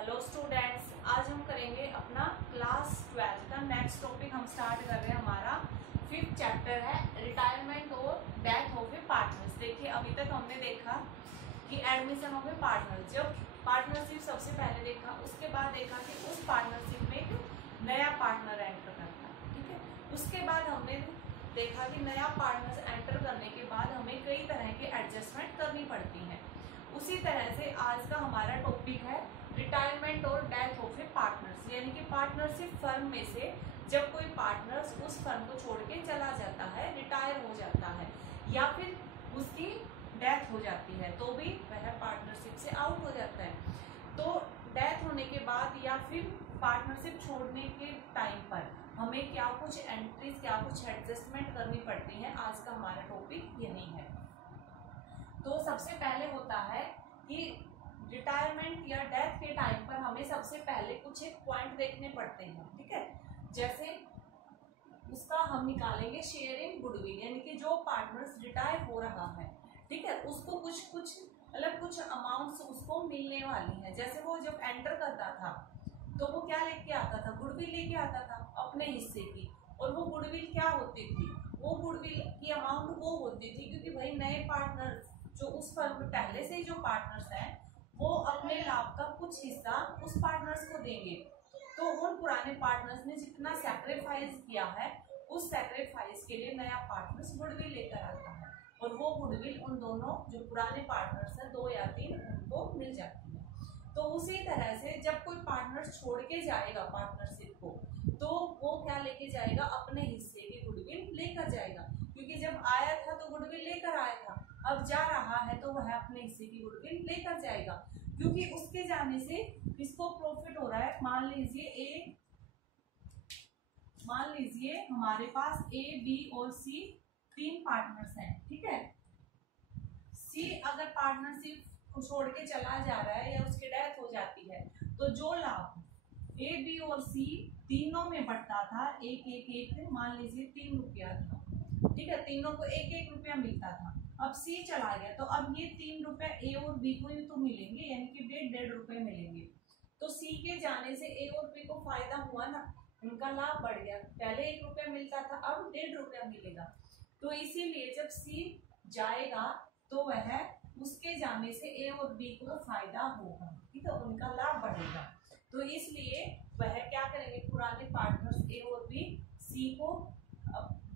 Hello students, आज हम करेंगे अपना क्लास 12 का नेक्स्ट टॉपिक। हम स्टार्ट कर रहे हैं, हमारा 5th चैप्टर है रिटायरमेंट और डेथ ऑफ ए पार्टनर्स। देखिए, अभी तक हमने देखा कि एडमिशन ऑफ ए पार्टनर, जब पार्टनरशिप सबसे पहले देखा, उसके बाद देखा कि उस पार्टनरशिप में एक नया पार्टनर एंटर करता है। ठीक है, उसके बाद हमने देखा कि नया पार्टनर एंटर करने के बाद हमें कई तरह के एडजस्टमेंट करनी पड़ती हैं। उसी तरह से आज का हमारा टॉपिक है रिटायरमेंट और डेथ ऑफ ए पार्टनर्स, यानी कि पार्टनरशिप फर्म में से जब कोई पार्टनर्स उस फर्म को छोड़ के चला जाता है, रिटायर हो जाता है या फिर उसकी डेथ हो जाती है, तो भी वह पार्टनरशिप से आउट हो जाता है। तो डेथ होने के बाद या फिर पार्टनरशिप छोड़ने के टाइम पर हमें क्या कुछ एंट्रीज, क्या कुछ एडजस्टमेंट करनी पड़ती है, आज का हमारा टॉपिक यही है। तो सबसे पहले होता है कि रिटायरमेंट या डेथ के टाइम पर हमें सबसे पहले कुछ एक पॉइंट देखने पड़ते हैं। ठीक है, जैसे उसका हम निकालेंगे शेयरिंग गुडविल, यानी कि जो पार्टनर्स रिटायर हो रहा है, ठीक है, उसको कुछ मतलब कुछ अमाउंट्स उसको मिलने वाली है। जैसे वो जब एंटर करता था तो वो क्या लेके आता था, गुडविल लेके आता था अपने हिस्से की। और वो गुडविल क्या होती थी, वो गुडविल की अमाउंट वो होती थी क्योंकि भाई नए पार्टनर्स जो उस फर्म में पहले से ही जो पार्टनर्स हैं वो अपने लाभ का कुछ हिस्सा उस पार्टनर्स को देंगे। तो उन पुराने पार्टनर्स ने जितना सैक्रिफाइस किया है, उस सैक्रिफाइस के लिए नया पार्टनर्स गुडविल लेकर आता है और वो गुडविल उन दोनों जो पुराने पार्टनर्स हैं, 2 या 3, उनको मिल जाती है। तो उसी तरह से जब कोई पार्टनर छोड़ के जाएगा पार्टनरशिप को, तो वो क्या लेके जाएगा, अपने हिस्से की गुडविल लेकर जाएगा। क्योंकि जब आया था तो गुडविल लेकर आया था, अब जा रहा है तो वह अपने हिस्से की गुडविल लेकर जाएगा। क्योंकि उसके जाने से किसको प्रॉफिट हो रहा है, मान लीजिए हमारे पास ए, बी और सी 3 पार्टनर्स हैं। ठीक है, सी अगर पार्टनरशिप को छोड़ के चला जा रहा है या उसकी डेथ हो जाती है, तो जो लाभ ए, बी और सी तीनों में बढ़ता था, एक मान लीजिए 3 रुपया था। ठीक है, तीनों को 1-1 रुपया मिलता था। अब सी चला गया तो अब ये 3 रुपए ए और बी को ही तो मिलेंगे, यानी कि 1.5 रुपए मिलेंगे। तो सी के जाने से ए और बी को फायदा हुआ ना, उनका लाभ बढ़ गया। पहले 1 रुपया मिलता था, अब 1.5 रुपया मिलेगा। तो इसीलिए जब सी जाएगा तो वह उसके जाने से ए और बी को फायदा होगा। ठीक है, उनका लाभ बढ़ेगा। तो इसलिए वह क्या करेंगे, पुराने पार्टनर्स ए और बी सी को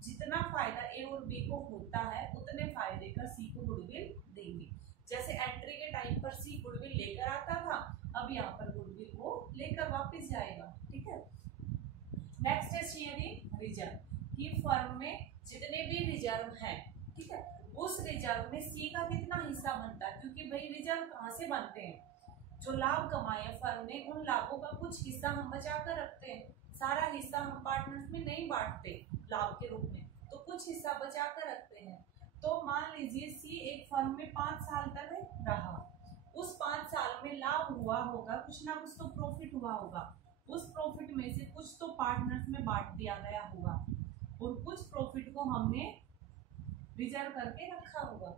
जितना फायदा ए और बी को होता है उतने फायदे का सी को गुडविल देंगे। जैसे एंट्री के टाइम पर सी गुडविल लेकर आता था, अब यहाँ पर गुडविल वो लेकर वापस जाएगा। ठीक है, नेक्स्ट है शेयरिंग रिजर्व, कि फर्म में जितने भी रिजर्व हैं, ठीक है, उस रिजर्व में सी का कितना हिस्सा बनता है। क्योंकि भाई रिजर्व कहाँ से बनते हैं, जो लाभ कमाए फर्म ने उन लाभों का कुछ हिस्सा हम बचा कर रखते हैं। सारा हिस्सा हम पार्टनर्स में नहीं बांटते लाभ के रूप में, तो कुछ हिस्सा बचा कर रखते हैं। तो मान लीजिए सी एक फर्म में 5 साल तक रहा, उस 5 साल में लाभ हुआ होगा, कुछ ना कुछ तो प्रॉफिट हुआ होगा। उस प्रॉफिट में से कुछ तो पार्टनर्स में बांट दिया गया होगा और कुछ प्रॉफिट को हमने रिजर्व करके रखा होगा।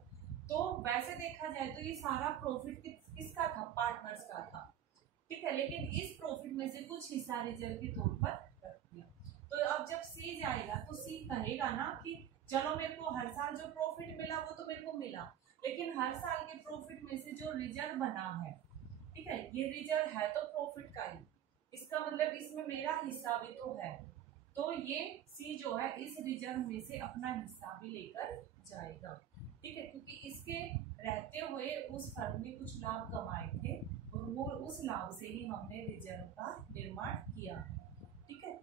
तो वैसे देखा जाए तो ये सारा प्रॉफिट किसका था, पार्टनर्स का था। ठीक है, लेकिन इस प्रॉफिट में से कुछ हिस्सा रिजर्व के तौर पर रख दिया। तो अब जब सी जाएगा तो सी कहेगा ना कि चलो मेरे को हर साल जो प्रॉफिट मिला वो तो मेरे को मिला, लेकिन हर साल के प्रॉफिट में से जो रिजर्व बना है, ठीक है, ये रिजर्व है तो प्रॉफिट का ही, इसका मतलब इसमें मेरा हिस्सा भी तो है। तो ये सी जो है इस रिजर्व में से अपना हिस्सा भी लेकर जाएगा। ठीक है, क्योंकि इसके रहते हुए उस फर्म ने कुछ लाभ कमाए थे और वो उस लाभ से ही हमने रिजर्व का निर्माण किया। ठीक है,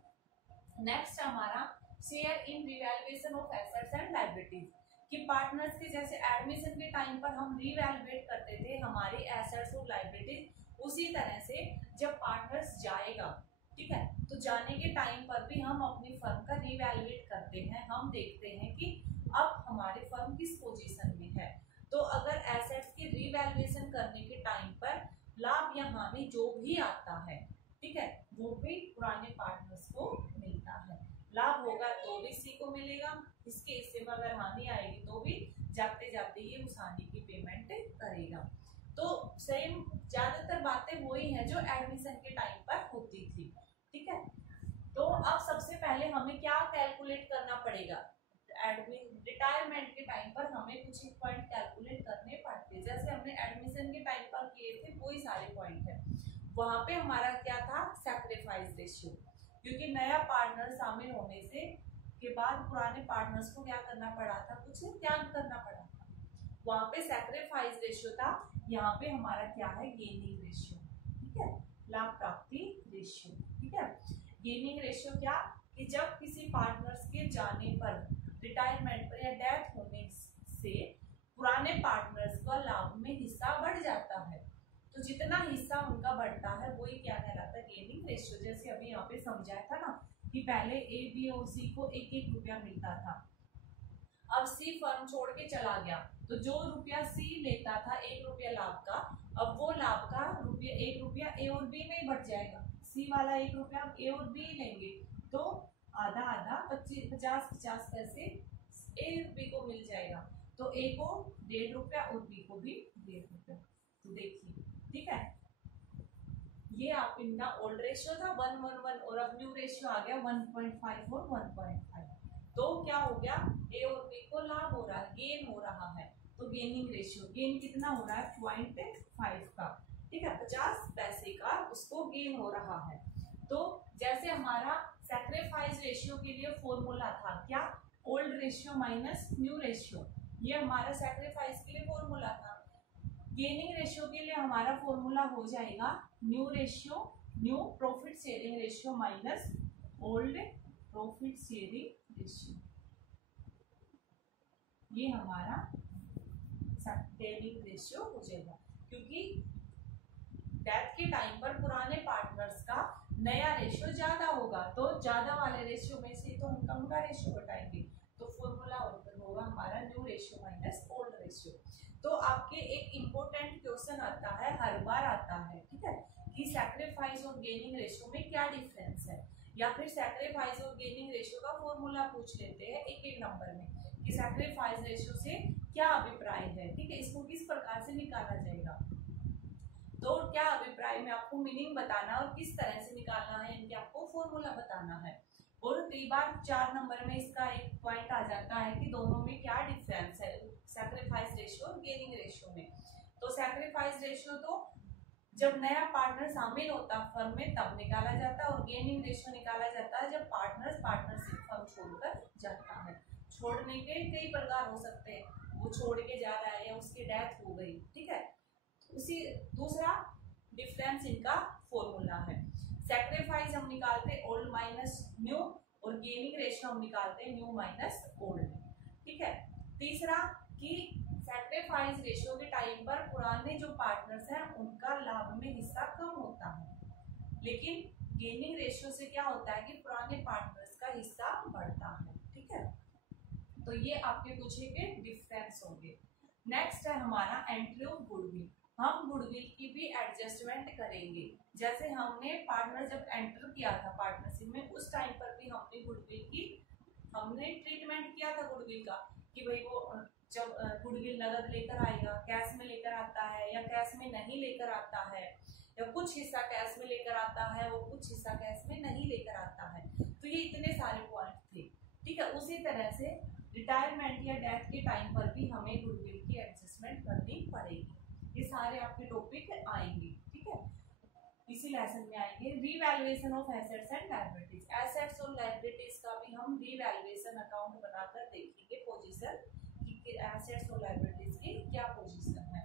नेक्स्ट हमारा share in revaluation of assets and liabilities, कि पार्टनर्स के जैसे एडमिशन के टाइम पर हम रिवैल्यूएट करते थे हमारी एसेट्स और लायबिलिटीज, उसी तरह से जब पार्टनर्स जाएगा, ठीक है, तो जाने के टाइम पर भी हम अपनी फर्म का रिवैल्यूएट करते हैं। हम देखते हैं कि अब हमारी फर्म किस पोजीशन में है। तो अगर एसेट्स की रिवैल्यूएशन करने के टाइम पर लाभ या हानि जो भी आता है, ठीक है, वो भी पुराने पार्टनर्स को मिलता है। लाभ होगा तो भी सी को मिलेगा, इसके हिस्से में अगर हानि आएगी तो भी जाते जाते ये उस हानि की पेमेंट करेगा। तो सेम ज्यादातर बातें वही वही है जो एडमिशन के टाइम पर होती थी। ठीक है, तो अब सबसे पहले हमें क्या कैलकुलेट करना पड़ेगा, रिटायरमेंट के टाइम पर हमें कुछ पॉइंट कैलकुलेट करने पड़ते हैं। जैसे हमने एडमिशन के टाइम पर किए थे वही सारे पॉइंट है। वहां पे हमारा क्या था, सैक्रिफाइस रेशियो, क्योंकि नया पार्टनर शामिल होने से के बाद पुराने पार्टनर्स को क्या करना पड़ा था, कुछ त्याग करना पड़ा था। वहां पे सैक्रिफाइस रेशियो था, यहाँ पे हमारा क्या है, गेनिंग रेशियो। ठीक है, लाभ प्राप्ति रेशियो। ठीक है, गेनिंग रेशियो क्या, कि जब किसी पार्टनर्स के जाने पर, रिटायरमेंट पर या डेथ होने से पुराने पार्टनर्स का लाभ में हिस्सा बढ़ जाता है, तो जितना हिस्सा उनका बढ़ता है वही क्या कहलाता है, गेनिंग रेशियो। जैसे अभी यहाँ पे समझाया था ना कि पहले ए बी और सी को 1-1 रुपया मिलता था, अब सी फर्म छोड़ के चला गया, तो जो रुपया सी लेता था 1 रुपया लाभ का, अब वो लाभ का रुपया 1 रुपया ए और बी में ही बढ़ जाएगा। सी वाला 1 रुपया ए और बी लेंगे तो आधा आधा 50-50 पैसे ए और बी को मिल जाएगा, तो ए को 1.5 रुपया और बी को भी 1.5 रुपया। तो देखिए, ठीक है, ये आप इनका ओल्ड रेशियो था 1:1 और अब न्यू रेशियो आ गया 1.5 और 1.5। तो क्या हो गया, ए और बी को लाभ हो रहा है, गेन हो रहा है, तो गेनिंग रेशियो, गेन कितना हो रहा है, 0.5 का। ठीक है, 50 पैसे का उसको गेन हो रहा है। तो जैसे हमारा सैक्रिफाइस रेशियो के लिए फॉर्मूला था क्या, old ratio minus new ratio, ये हमारा सैक्रिफाइस के लिए फॉर्मूला था। गेनिंग रेशियो के लिए हमारा फॉर्मूला हो जाएगा new ratio, new profit sharing ratio minus old profit sharing ratio, ये हमारा गेनिंग रेशियो हो जाएगा। क्योंकि डेथ के टाइम पर पुराने पार्टनर्स का नया रेशियो ज्यादा होगा, तो ज्यादा वाले रेशियो में से तो हम कम का रेशियो घटाएंगे, तो फॉर्मूला होगा हमारा new ratio minus old ratio. तो आपके एक इम्पोर्टेंट क्वेश्चन आता है, हर बार आता है, ठीक है, कि सैक्रिफाइस और गेनिंग रेशियो में क्या डिफरेंस है, या फिर सैक्रिफाइस और गेनिंग रेशियो का फॉर्मूला पूछ लेते हैं एक नंबर में, कि सैक्रिफाइस रेशियो से क्या अभिप्राय है। ठीक है, इसको किस प्रकार से निकाला जाएगा, तो क्या अभिप्राय में आपको मीनिंग बताना और किस तरह से निकालना है, इनके आपको फॉर्मूला बताना है। और कई बार 4 नंबर में इसका एक पॉइंट आ जाता है कि दोनों में क्या डिफरेंस है, सैक्रिफाइस रेशियो और गेनिंग रेशियो में। तो सैक्रिफाइस रेशियो तो जब नया पार्टनर शामिल होता फर्म में तब निकाला जाता है, और गेनिंग रेशियो निकाला जाता है जब पार्टनरशिप फर्म छोड़कर जाता है। छोड़ने के कई प्रकार हो सकते हैं, वो छोड़ के जा रहा है या उसकी डेथ हो गई। ठीक है, उसी दूसरा डिफरेंस इनका फॉर्मूला है। सैक्रिफाइस हम निकालते ओल्ड माइनस न्यू, और गेनिंग रेशियो हम निकालते न्यू माइनस ओल्ड। ठीक है, तीसरा कि सैक्रिफाइस रेशियो के टाइम पर पुराने जो पार्टनर्स हैं उनका लाभ में हिस्सा कम होता है, लेकिन गेनिंग रेशियो से क्या होता है कि पुराने पार्टनर्स का हिस्सा बढ़ता है। ठीक है, तो ये आपके पूछे के डिफरेंस होंगे। नेक्स्ट है हमारा एंट्री ऑफ गुडविल। हम गुडविल की भी एडजस्टमेंट करेंगे। जैसे हमने पार्टनर जब एंटर किया था पार्टनरशिप में, उस टाइम पर भी हमने गुडविल की ट्रीटमेंट किया था गुडविल का, कि भाई वो जब गुडविल नगद लेकर आएगा, कैश में लेकर आता है या कैश में नहीं लेकर आता है, या कुछ हिस्सा कैश में लेकर आता है, वो कुछ हिस्सा कैश में नहीं लेकर आता है। तो ये इतने सारे पॉइंट थे। ठीक है, उसी तरह से रिटायरमेंट या डेथ के टाइम पर भी हमें गुडविल की एडजस्टमेंट करनी पड़ेगी। ये सारे आपके टॉपिक आएंगे। ठीक है, इसी लेसन में आएंगे revaluation of assets and liabilities. Assets और लायबिलिटीज का भी हम रीवैल्यूएशन अकाउंट बनाकर देखेंगे पोजीशन कि एसेट्स और लायबिलिटीज की क्या पोजीशन है।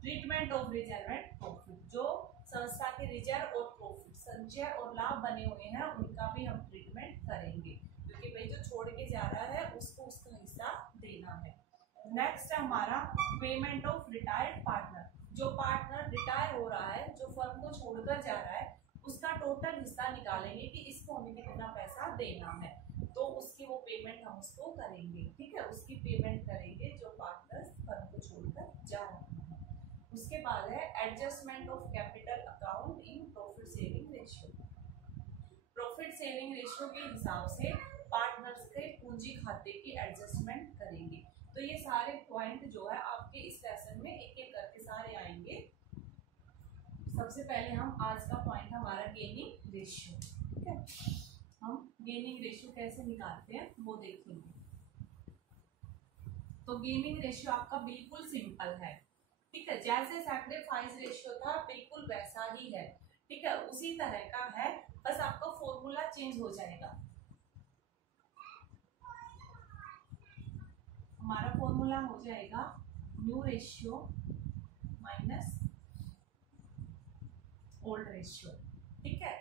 Treatment of reserve and profit, जो संस्था के रिजर्व और प्रॉफिट संचय और लाभ बने हुए हैं उनका भी हम ट्रीटमेंट करेंगे, क्योंकि भाई जो छोड़ के जा रहा है उसको उसका हिस्सा देना है। नेक्स्ट है हमारा पेमेंट ऑफ रिटायर्ड पार्टनर। जो पार्टनर रिटायर हो रहा है, जो फर्म को छोड़कर जा रहा है, उसका टोटल हिस्सा निकालेंगे कि इसको हमें कितना पैसा देना है, तो उसकी वो पेमेंट हम उसको करेंगे। ठीक है, उसकी पेमेंट करेंगे जो पार्टनर फर्म को छोड़कर जा रहा है। उसके बाद है adjustment of capital account in profit sharing ratio. Profit sharing ratio के हिसाब से पार्टनर्स के पूंजी खाते की एडजस्टमेंट करेंगे। तो ये सारे पॉइंट जो है आपके इस लेसन में एक एक करके सारे आएंगे। सबसे पहले हम आज का पॉइंट हमारा गेनिंग रेशियो, ठीक है। हम गेनिंग रेशियो कैसे निकालते हैं वो देखेंगे। तो गेनिंग रेशियो आपका बिल्कुल सिंपल है, ठीक है। जैसे सैक्रिफाइस रेशियो था बिल्कुल वैसा ही है, ठीक है, उसी तरह का है, बस आपका फॉर्मूला चेंज हो जाएगा। हमारा फॉर्मूला हो जाएगा new ratio minus old ratio, ठीक है।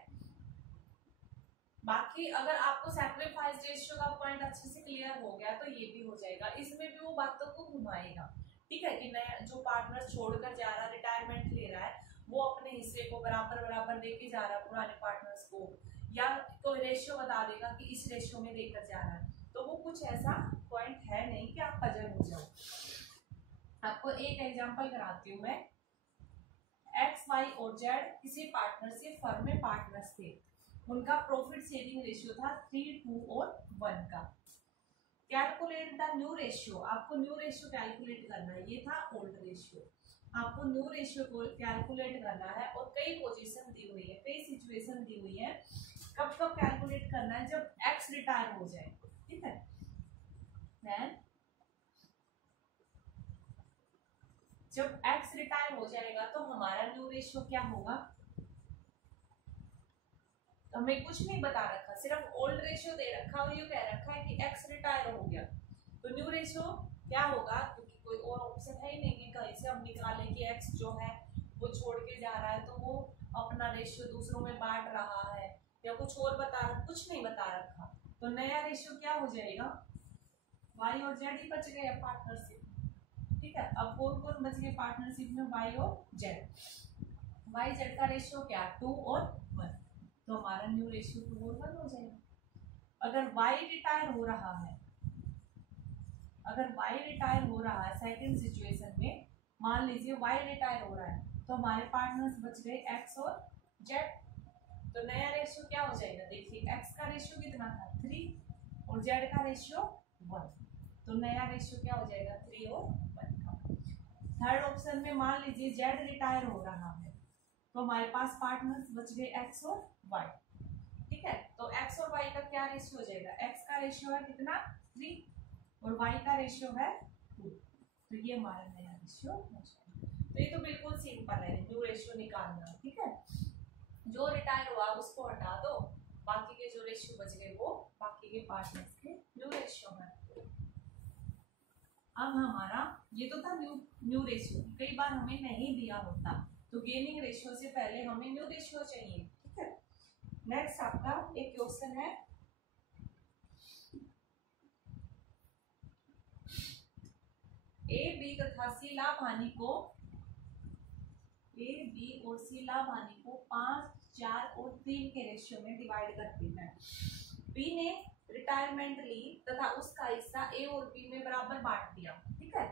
बाकी अगर आपको सैक्रिफाइस रेशियो का पॉइंट अच्छे से क्लियर हो गया तो ये भी हो जाएगा। इसमें भी वो बातों को घुमाएगा, ठीक है, कि नया जो पार्टनर छोड़कर जा रहा है, रिटायरमेंट ले रहा है, वो अपने हिस्से को बराबर बराबर देके जा रहा है पुराने पार्टनर्स को, या कोई रेशियो बता देगा कि इस रेशियो में देकर जा रहा है। तो वो कुछ ऐसा पॉइंट है नहीं कि आप पजल हो जाओ। आपको एक एग्जांपल कराती हूँ मैं। एक्स, वाई और जेड किसी पार्टनरशिप फर्म में पार्टनर्स थे। उनका प्रॉफिट शेयरिंग रेशियो था 3, 2 और 1 का। कैलकुलेट द न्यू रेशियो, आपको न्यू रेशियो कैलकुलेट करना है। ये था ओल्ड रेशियो, आपको न्यू रेशियो को कैलकुलेट करना है। और कई पोजीशन दी हुई है, कई सिचुएशन दी हुई है। कब कब कैलकुलेट करना है? जब एक्स रिटायर हो जाए, ठीक है। जब एक्स रिटायर हो जाएगा तो हमारा न्यू रेशियो क्या होगा? हमें कुछ नहीं बता रखा, सिर्फ ओल्ड रेशियो दे रखा और ये कह रखा है कि एक्स रिटायर हो गया, तो न्यू रेशियो क्या होगा? क्योंकि कोई और ऑप्शन है ही नहीं कि कहीं से हम निकालें कि एक्स जो है वो छोड़ के जा रहा है, तो वो अपना रेशियो दूसरों में बांट रहा है, या कुछ और बता रहा, कुछ नहीं बता रखा। तो नया रेशियो क्या हो जाएगा? वाई और जेड ही बच गए पार्टनरशिप, ठीक है। अब कौन कौन बच गए पार्टनरशिप में? वाई और जेड। वाई जेड का रेशियो क्या? 2 और 1, तो हमारा न्यू रेशियो 2 और 1 हो जाएगा। अगर वाई रिटायर हो रहा है, अगर वाई रिटायर हो रहा है सेकंड सिचुएशन में, मान लीजिए वाई रिटायर हो रहा है, तो हमारे पार्टनर्स बच गए एक्स और जेड। तो नया रेशियो क्या हो जाएगा? देखिए एक्स का रेशियो कितना था? 3 और जेड का रेशियो 1, तो नया रेशियो क्या हो जाएगा? 3 और 1 का। थर्ड ऑप्शन में मान लीजिए जेड रिटायर हो रहा है, तो हमारे पास पार्टनर्स बच गए एक्स और वाई, ठीक है। तो एक्स और वाई का क्या रेशियो हो जाएगा? एक्स का रेशियो है कितना? 3 और वाई का रेशियो है 2, तो ये हमारा नया रेशियो हो जाएगा। तो ये तो बिल्कुल सिंपल है न्यू रेशियो निकालना, ठीक है। जो रिटायर हुआ उसको हटा दो, बाकी के जो रेशियो बच गए वो बाकी के पार्टनर्स के न्यू रेशियो है। अब हमारा ये तो था न्यू रेशियो, कई बार हमें नहीं दिया होता, तो गेनिंग रेशियो से पहले हमें न्यू रेशियो चाहिए, ठीक है। नेक्स्ट आपका एक क्वेश्चन है, ए बी तथा सी लाभ हानि को, ए बी और सी लाभ हानि को 5, 4 और 3 के रेशियो में डिवाइड करते हैं। बी ने रिटायरमेंट ली तथा उसका हिस्सा ए और बी में बराबर बांट दिया, ठीक है।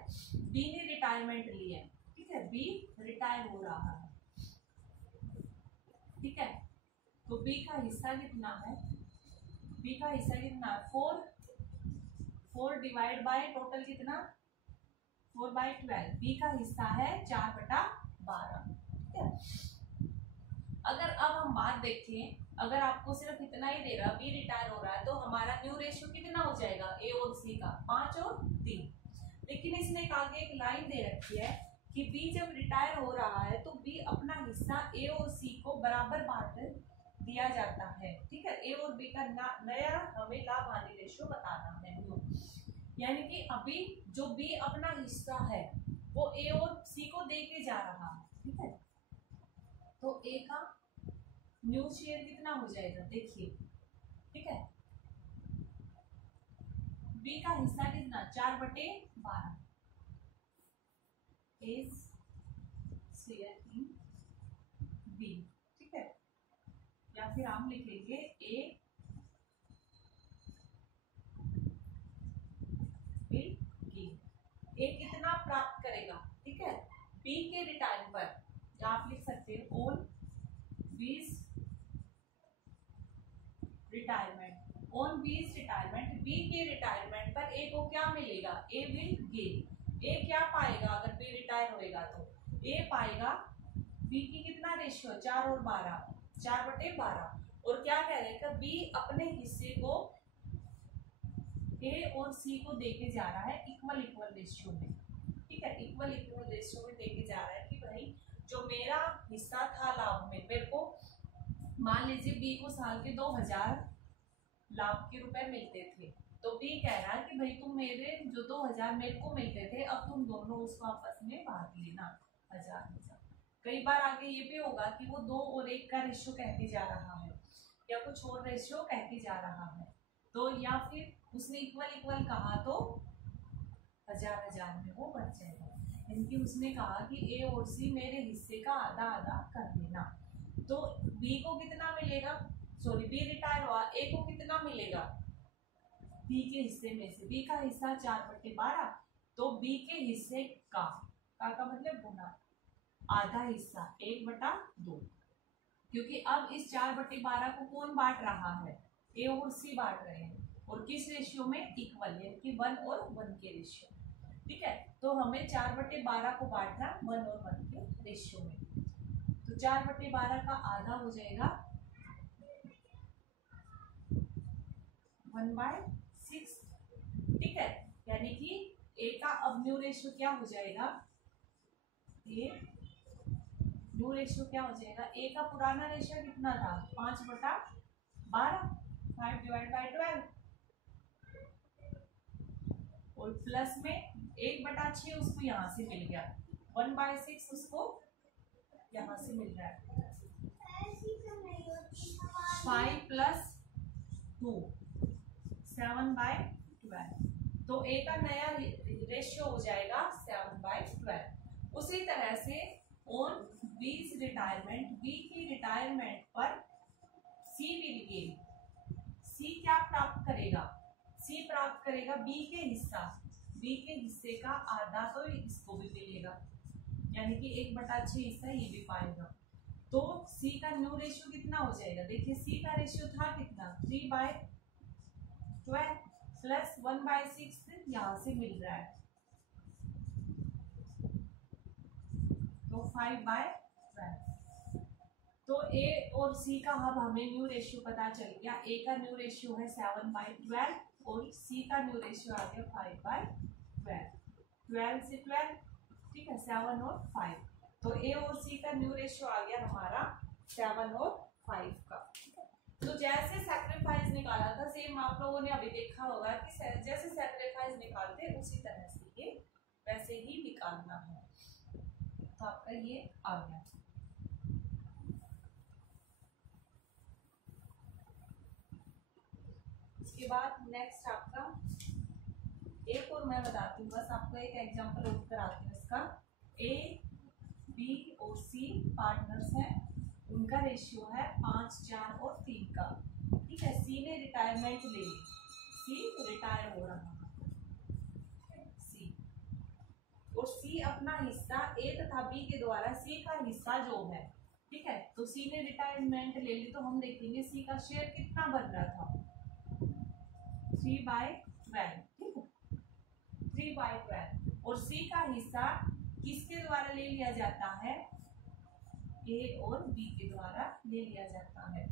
बी ने रिटायरमेंट ली है, ठीक है, बी रिटायर हो रहा है, ठीक है। तो बी का हिस्सा कितना है? बी का हिस्सा कितना है? 4 डिवाइड बाय टोटल कितना? 4/12। बी का हिस्सा है 4/12, ठीक है। अगर अब हम बात देखें, अगर आपको सिर्फ इतना ही दे रहा, बी रिटायर हो रहा है, तो हमारा न्यू रेशियो कितना हो जाएगा? ए और सी का 5 और 3। लेकिन इसने आगे एक लाइन दे रखी है कि बी जब रिटायर हो रहा है तो बी अपना हिस्सा ए और सी को बराबर बांट दिया जाता है, ठीक है। ए और बी का नया हमें लाभ हानि रेशियो बताना है न्यू, यानी कि अभी जो बी अपना हिस्सा है वो ए और सी को दे के जा रहा है, ठीक है। तो ए का न्यू शेयर कितना हो जाएगा? देखिए, ठीक है, बी का हिस्सा कितना? 4/12 इज शेयर इन बी, ठीक है। या फिर हम लिख लेंगे ए विल गिव। ए कितना प्राप्त करेगा? ठीक है, बी के रिटायरमेंट पर आप लिख सकते हैं ऑन बीस रिटायरमेंट, ऑन बीस रिटायरमेंट, बी के रिटायरमेंट पर ए को क्या मिलेगा? ए विल गेन। ए क्या पाएगा अगर बी रिटायर होएगा? तो ए पाएगा बी की कितना रेशियो, 4 और 12, 4/12। और क्या कह रहे हैं, बी अपने हिस्से को ए और सी को देके जा रहा है इक्वल इक्वल रेशियो में। ठीक है, इक्वल इक्वल रेशियो में देके जा रहा है कि भाई जो मेरा हिस्सा था लाभ में, मेरे को मान लीजिए बी को साल के 2000 लाभ के रुपए मिलते थे, तो बी कह रहा है कि भाई तुम मेरे जो 2000 मेरे को मिलते थे, अब तुम दोनों उसको आपस में बांट लेना 1000। कई बार आगे ये भी होगा कि वो 2 और 1 का रेशियो कह के जा रहा है या कुछ और रेशियो कह के जा रहा है, तो या फिर उसने इक्वल इक्वल कहा तो 1000 में वो बच जाएगा। यानी उसने कहा कि ए और सी मेरे हिस्से का आधा आधा कर लेना। तो बी को कितना मिलेगा, सॉरी बी रिटायर हुआ, ए को कितना मिलेगा बी के हिस्से में से, बी का हिस्सा 4/12, तो बी के हिस्से का मतलब गुना आधा हिस्सा 1/2, क्योंकि अब इस 4/12 को कौन बांट रहा है, ए और सी बांट रहे हैं, और किस रेशियो में, इक्वल, यानी कि 1 और 1 के रेशियो। ठीक है, तो हमें 4/12 को बांटना 1 और 1 के रेशियो में, तो 4/12 का आधा हो जाएगा 1/6। ठीक है, यानी कि ए का अब न्यू रेशियो क्या हो जाएगा, ए न्यू रेशियो क्या हो जाएगा, ए का पुराना रेशियो कितना था 5/12, 5/12, और प्लस में 1/6 उसको यहाँ से मिल गया, 1/6 उसको यहाँ से मिल रहा है, 5 + 2 7/12, तो ए का नया रेशियो हो जाएगा 7/12। उसी तरह से ऑन बी's रिटायरमेंट, बी की रिटायरमेंट पर सी विल गेन, सी क्या प्राप्त करेगा, सी प्राप्त करेगा बी के हिस्सा, बी के हिस्से का आधा, तो इसको भी मिलेगा, यानी कि 1/6 हिस्सा ये भी पाएगा। तो सी का न्यू रेशियो कितना हो जाएगा, देखिए सी का रेशियो था कितना 3/12 प्लस 1/6 यहाँ से मिल रहा है, तो 5/12। तो ए और सी का अब हमें न्यू रेशियो पता चल गया, ए का न्यू रेशियो है 7/12 और सी का न्यू रेशियो आ गया 5/12, 12 से 12, ठीक है, 7 और 5, तो ए और सी का न्यू रेशियो आ गया हमारा 7 और 5 का। तो जैसे सैक्रिफाइस निकाला था, सेम आप लोगों ने अभी देखा होगा कि जैसे सैक्रिफाइस निकालते उसी तरह से ये वैसे ही निकालना है, तो आपका ये आ गया। इसके बाद नेक्स्ट आपका एक और मैं बताती हूँ, बस आपको एक एग्जांपल और कराती हूँ इसका। ए बी और सी पार्टनर्स हैं, उनका रेशियो है 5, 4 और 3 का। ठीक है, सी ने रिटायरमेंट ले ली, सी रिटायर हो रहा है, सी, और सी अपना हिस्सा ए तथा बी के द्वारा सी का हिस्सा जो है, ठीक है, तो सी ने रिटायरमेंट ले ली, तो हम देखेंगे सी का शेयर कितना बन रहा था 3/12, ठीक है, 3/12, और सी का हिस्सा किसके द्वारा ले लिया जाता है, ए और बी के द्वारा ले लिया जाता है।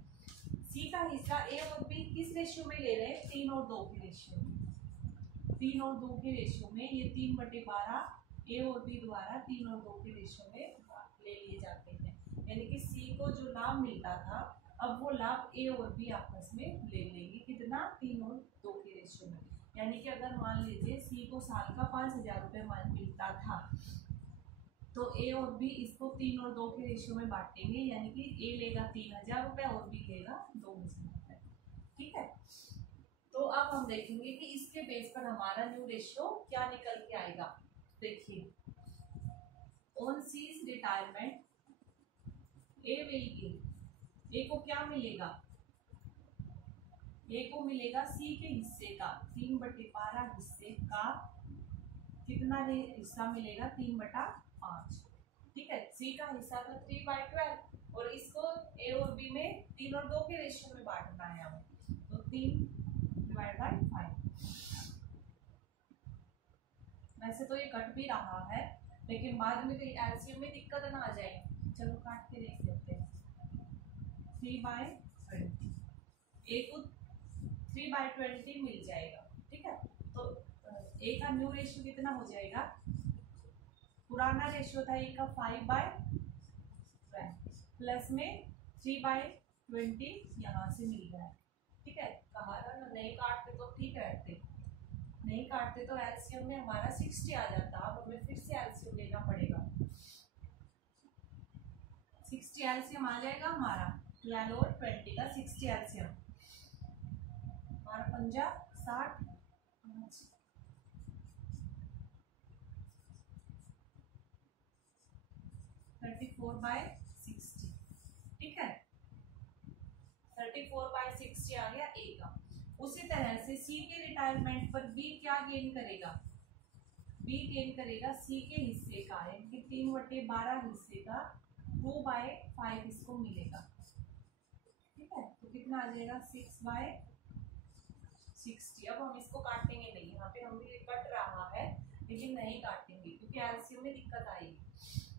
सी का हिस्सा ए और बी किस रेशियो में ले रहे हैं, 3 और 2 के रेशियो में, 3 और 2 के रेशियो में, ये 3/12 ए और बी द्वारा 3 और 2 के रेशियो में ले लिए जाते हैं, यानी कि सी को जो लाभ मिलता था, अब वो लाभ ए और बी आपस में ले लेंगे, कितना 3 और 2 के रेशियो में। यानी कि अगर मान लीजिए सी को साल का 5000 रुपये मिलता था, तो ए और बी इसको 3 और 2 के रेशियो में बांटेंगे, यानी कि ए लेगा 3000 रुपये और बी लेगा 2000 रुपये। ठीक है, तो अब हम देखेंगे कि इसके बेस पर हमारा न्यू रेशियो क्या निकल के आएगा। देखिए, on C's retirement A will gain, A को क्या मिलेगा, ए को मिलेगा सी के हिस्से का 3/12 हिस्से का कितना हिस्सा मिलेगा 3/5। ठीक है, सी का हिस्सा था 3/12 और इसको ए और बी में 3 और 2 के रेशियो में बांटना है हमें, तो 3/5। वैसे तो ये कट भी रहा है, लेकिन बाद में कहीं एलसीएम में दिक्कत ना आ जाए, चलो काट के देख लेते हैं। 3/20 ए को 3/20 मिल जाएगा। ठीक है, तो ए का न्यू रेशियो कितना हो जाएगा? पुराना रेशियो था ए का 5/12 प्लस में 3/20 यहाँ से मिल रहा है। ठीक है, कहा था ना नहीं काटते तो ठीक रहते, नहीं काटते तो एलसीएम में हमारा 60 आ जाता। अब हमें फिर से एलसीएम लेना पड़ेगा। 60 एलसीएम आ जाएगा हमारा, 12 और 20 का 60 एलसीएम हमारा 50 60 34/60। ठीक है, 34/60 आ गया ए का। उसी तरह से सी के रिटायरमेंट पर बी क्या गेन करेगा? बी गेन करेगा सी के हिस्से का, यानी कि 3/12 हिस्से का 2/5 इसको मिलेगा। ठीक है, तो कितना आ जाएगा? 6/60। अब हम इसको काटेंगे नहीं, यहाँ पे हम भी कट रहा है लेकिन नहीं काटेंगे क्योंकि एलसीएम में दिक्कत आएगी।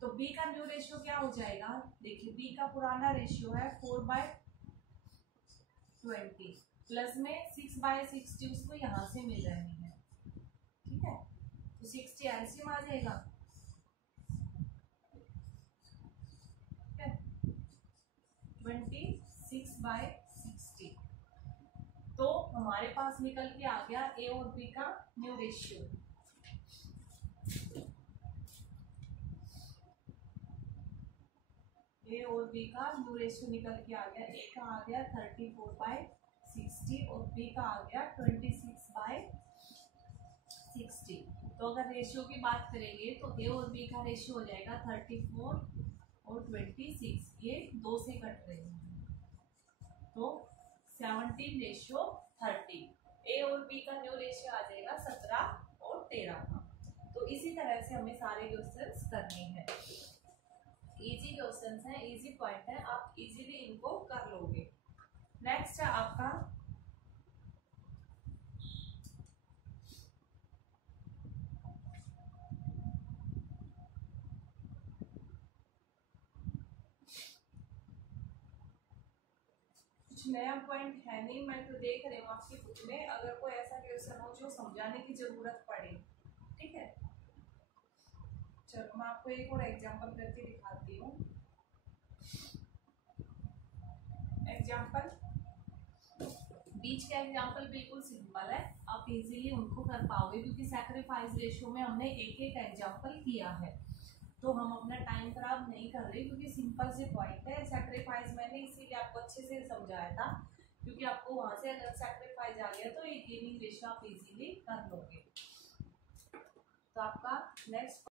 तो बी का न्यू रेशियो क्या हो जाएगा? देखिए बी का पुराना रेशियो है 4/20 प्लस में 6/60 उसको यहाँ से मिल रहे हैं। ठीक है, तो 60 एलसीएम आ जाएगा। 26/60। तो हमारे पास निकल के आ गया ए और बी का न्यू रेशियो। ए और बी का न्यू रेशियो निकल के आ गया। ए का आ गया 34/60 और बी का आ गया 26/60। तो अगर रेशियो की बात करेंगे तो ए और बी का रेशियो हो जाएगा 34 और 26, ये 2 से कट रहे हैं तो 17/30। ए और बी का न्यू रेशियो आ जाएगा 17 और 13 का। तो इसी तरह से हमें सारे क्वेश्चंस करने हैं। इजी क्वेश्चंस हैं, इजी पॉइंट है, आप इजीली इनको कर लोगे। नेक्स्ट है आपका नया पॉइंट है नहीं, मैं तो देख रही हूँ आपकी बुक में, अगर कोई ऐसा क्वेश्चन हो जो समझाने की जरूरत पड़े। ठीक है, चलो मैं आपको एक और एग्जांपल करके दिखाती हूँ। एग्जांपल, बीच का एग्जांपल बिल्कुल सिंपल है, आप इजीली उनको कर पाओगे क्योंकि सैक्रिफाइस रेशियो में हमने एक एक एग्जांपल किया है। तो हम अपना टाइम खराब नहीं कर रहे क्योंकि सिंपल से पॉइंट है। सैक्रिफाइस मैंने इसीलिए आपको अच्छे से समझाया था क्योंकि आपको वहां से अगर सैक्रिफाइस आ गया तो ये गेनिंग रेशियो आप इजीली कर लोगे। तो आपका नेक्स्ट